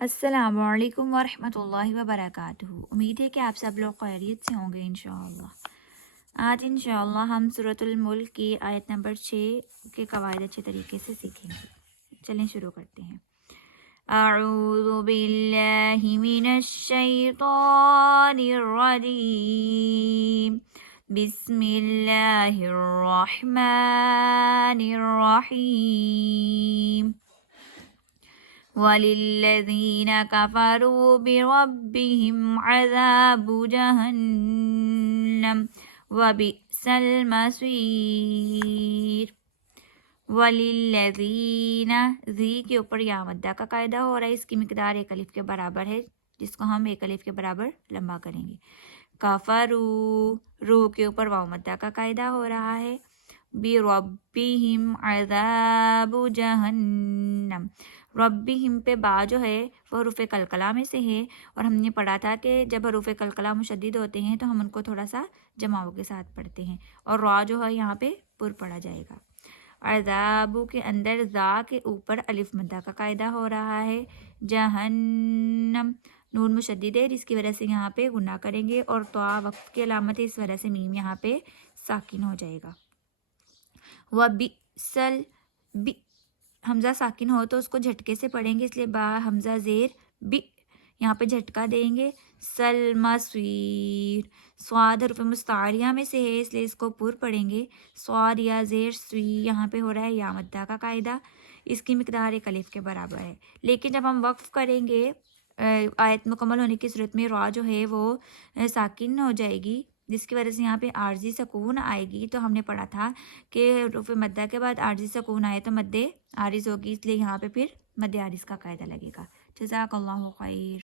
السلام علیکم ورحمۃ اللہ وبرکاتہ۔ امید ہے کہ آپ سب لوگ خیریت سے ہوں گے انشاءاللہ۔ آج انشاءاللہ ہم سورۃ الملک کی آیت نمبر 6 کے قواعد اچھے طریقے سے سیکھیں گے۔ چلیں شروع کرتے ہیں۔ اعوذ باللہ من الشیطان الرجیم، بسم اللہ الرحمن الرحیم۔ وَلِلَّذِينَ كَفَرُوا بِرَبِّهِمْ عَذَابُ جَهَنَّمَ وَبِئْسَ الْمَصِيرُ۔ وَلِلَّذِينَ، ذی کے اوپر یا مدہ کا قاعدہ ہو رہا ہے، اس کی مقدار ایک الف کے برابر ہے، جس کو ہم ایک الف کے برابر لمبا کریں گے۔ کفرو، روح کے اوپر واو مدہ کا قاعدہ ہو رہا ہے۔ بربہم عذاب جہنم، ربہم پہ با جو ہے وہ حروف قلقلہ میں سے ہے، اور ہم نے پڑھا تھا کہ جب حروف قلقلہ مشدد ہوتے ہیں تو ہم ان کو تھوڑا سا جماؤں کے ساتھ پڑھتے ہیں، اور را جو ہے یہاں پہ پر پڑھا جائے گا۔ عذاب کے اندر ذا کے اوپر الف مدہ کا قاعدہ ہو رہا ہے۔ جہنم، نون مشدد ہے جس کی وجہ سے یہاں پہ گناہ کریں گے، اور طا وقت کی علامت ہے، اس وجہ سے میم یہاں پہ ساکن ہو جائے گا۔ وبئسل، حمزہ ساکن ہو تو اس کو جھٹکے سے پڑھیں گے، اس لیے با حمزہ زیر بی، یہاں پہ جھٹکا دیں گے۔ سلمسویر، صاد حرف مستعاریہ میں سے ہے اس لیے اس کو پر پڑھیں گے۔ صاد یا زیر سوی، یہاں پہ ہو رہا ہے یا مدہ کا قاعدہ، اس کی مقدار ایک الف کے برابر ہے، لیکن جب ہم وقف کریں گے آیت مکمل ہونے کی صورت میں را جو ہے وہ ساکن ہو جائے گی، جس کی وجہ سے یہاں پہ عارضی سکون آئے گی۔ تو ہم نے پڑھا تھا کہ حروف مدہ کے بعد عارضی سکون آئے تو مد عارض ہوگی، اس لیے یہاں پہ پھر مد عارض کا قاعدہ لگے گا۔ جزاک اللہ خیر۔